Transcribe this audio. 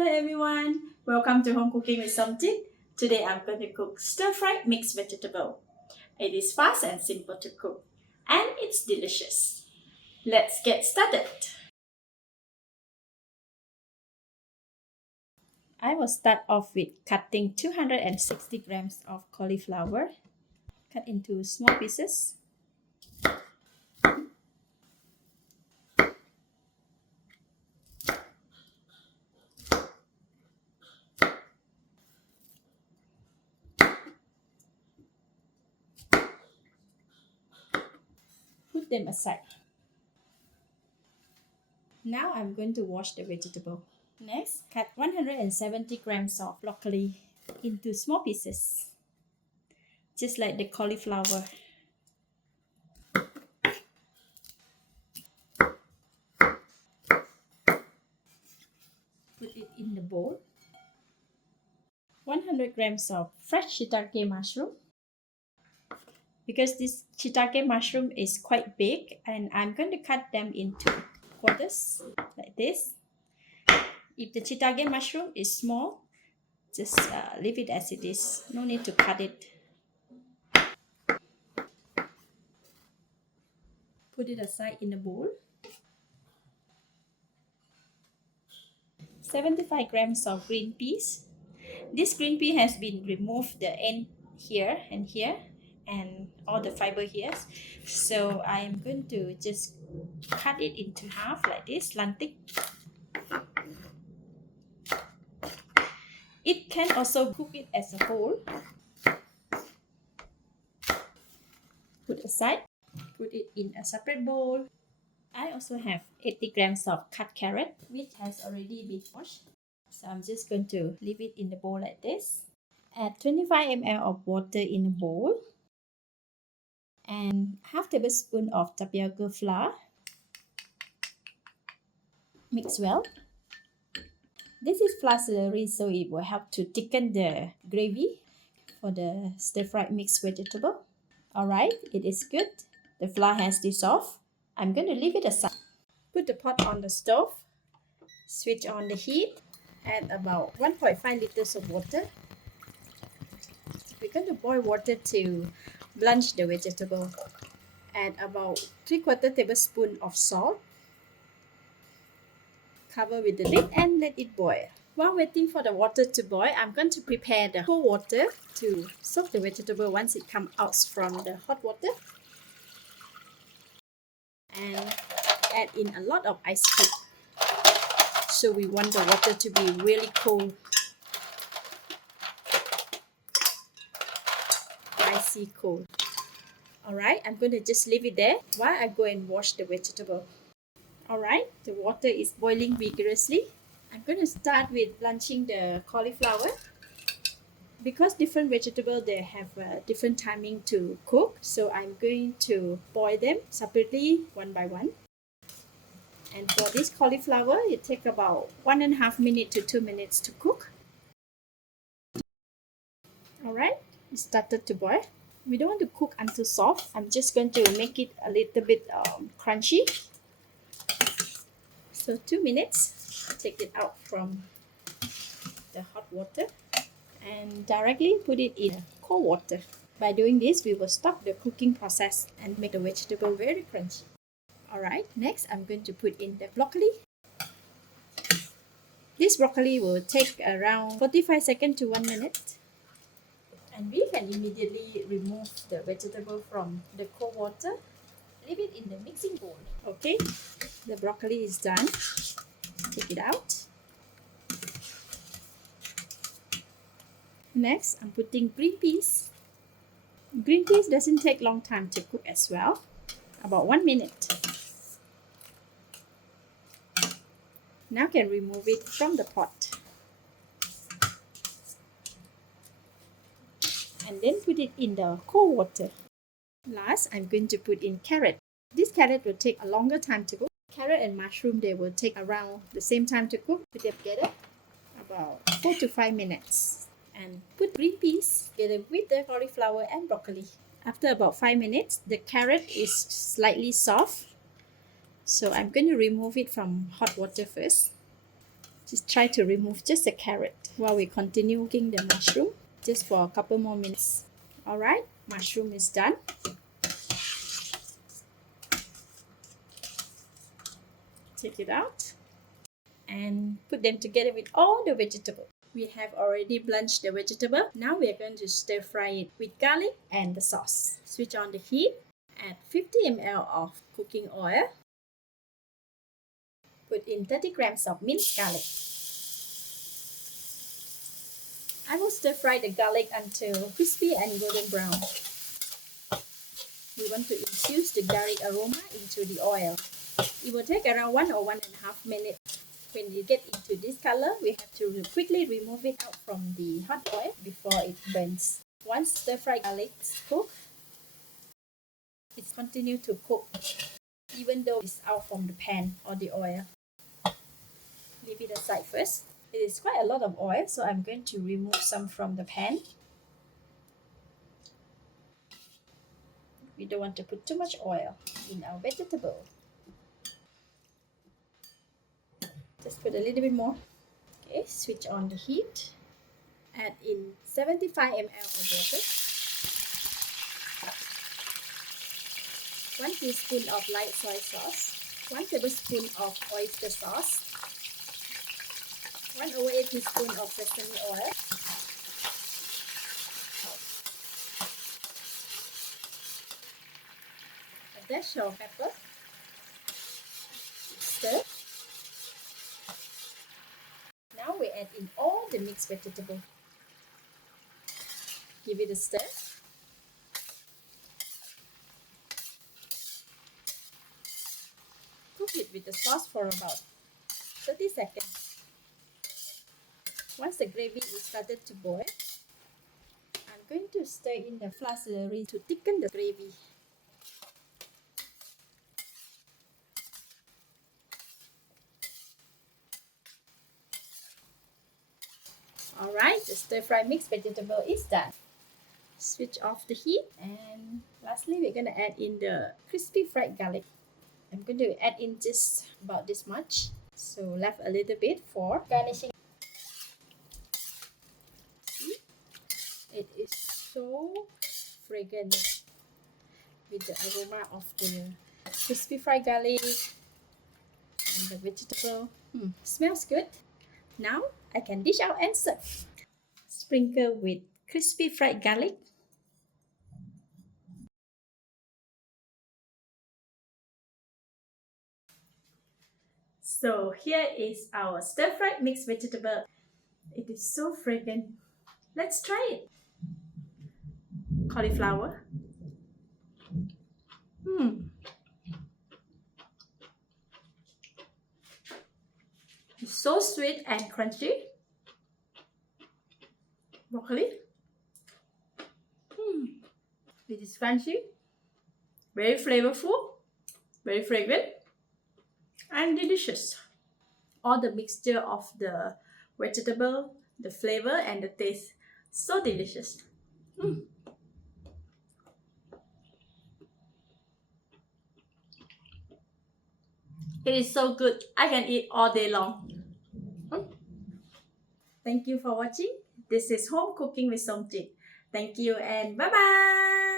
Hello everyone, welcome to Home Cooking with Somjit. Today I'm going to cook stir-fried mixed vegetable. It is fast and simple to cook and it's delicious. Let's get started. I will start off with cutting 260 grams of cauliflower. Cut into small pieces. Put them aside. Now I'm going to wash the vegetable. Next, cut 170 grams of broccoli into small pieces, just like the cauliflower. Put it in the bowl. 100 grams of fresh shiitake mushroom. Because this shiitake mushroom is quite big and I'm going to cut them into quarters like this. If the shiitake mushroom is small, just leave it as it is. No need to cut it. Put it aside in a bowl. 75 grams of green peas. This green pea has been removed the end here and here and all the fiber here. So I am going to just cut it into half like this, slanting. It can also cook it as a whole. Put aside. Put it in a separate bowl. I also have 80 grams of cut carrot, which has already been washed. So I'm just going to leave it in the bowl like this. Add 25 ml of water in a bowl. And half tablespoon of tapioca flour. Mix well. This is flour celery, so it will help to thicken the gravy for the stir-fried mixed vegetable. Alright, it is good. The flour has dissolved. I'm going to leave it aside. Put the pot on the stove. Switch on the heat. Add about 1.5 liters of water. We're going to boil water to blanch the vegetable. Add about 3/4 tablespoon of salt. Cover with the lid and let it boil. While waiting for the water to boil, I'm going to prepare the cold water to soak the vegetable once it comes out from the hot water. And add in a lot of ice cube. So we want the water to be really cold. Icy cold. Alright, I'm going to just leave it there while I go and wash the vegetable. Alright, the water is boiling vigorously. I'm going to start with blanching the cauliflower. Because different vegetables, they have a different timing to cook. So I'm going to boil them separately, one by one. And for this cauliflower, it takes about 1.5 minutes to 2 minutes to cook. Alright, it started to boil. We don't want to cook until soft. I'm just going to make it a little bit crunchy. So 2 minutes. Take it out from the hot water and directly put it in cold water. By doing this, we will stop the cooking process and make the vegetable very crunchy. Alright, next I'm going to put in the broccoli. This broccoli will take around 45 seconds to 1 minute. And we can immediately remove the vegetable from the cold water. Leave it in the mixing bowl. Okay, the broccoli is done. Take it out. Next, I'm putting green peas. Green peas doesn't take long time to cook as well. About 1 minute. Now can remove it from the pot. And then put it in the cold water. Last, I'm going to put in carrot. This carrot will take a longer time to cook. Carrot and mushroom, they will take around the same time to cook. Put them together, about 4 to 5 minutes. And put green peas together with the cauliflower and broccoli. After about 5 minutes, the carrot is slightly soft. So I'm going to remove it from hot water first. Just try to remove just a carrot while we continue cooking the mushroom just for a couple more minutes. Alright, mushroom is done. Take it out and put them together with all the vegetables. We have already blanched the vegetable. Now we are going to stir fry it with garlic and the sauce. Switch on the heat. Add 50 ml of cooking oil. Put in 30 grams of minced garlic. I will stir fry the garlic until crispy and golden brown. We want to infuse the garlic aroma into the oil. It will take around 1 or 1.5 minutes. When you get into this color, we have to quickly remove it out from the hot oil before it burns. Once stir-fried garlic is cooked, it continues to cook even though it's out from the pan or the oil. Leave it aside first. It is quite a lot of oil, so I'm going to remove some from the pan. We don't want to put too much oil in our vegetable. Just put a little bit more. Okay, switch on the heat. Add in 75 ml of water. 1 teaspoon of light soy sauce. 1 tablespoon of oyster sauce. 1/8 teaspoon of sesame oil. A dash of pepper. Stir. Now we add in all the mixed vegetables. Give it a stir. Cook it with the sauce for about 30 seconds. Once the gravy is started to boil, I'm going to stir in the flour celery to thicken the gravy. Alright, the stir-fry mixed vegetable is done. Switch off the heat, and lastly we're going to add in the crispy fried garlic. I'm going to add in just about this much, so left a little bit for garnishing. See? It is so fragrant with the aroma of the crispy fried garlic and the vegetable. Smells good. Now I can dish out and serve. Sprinkle with crispy fried garlic. So here is our stir-fried mixed vegetable. It is so fragrant. Let's try it. Cauliflower. It's so sweet and crunchy. Broccoli. It is crunchy, very flavorful, very fragrant, and delicious. All the mixture of the vegetable, the flavor, and the taste, so delicious. It is so good. I can eat all day long. Thank you for watching. This is Home Cooking with Somjit. Thank you and bye-bye.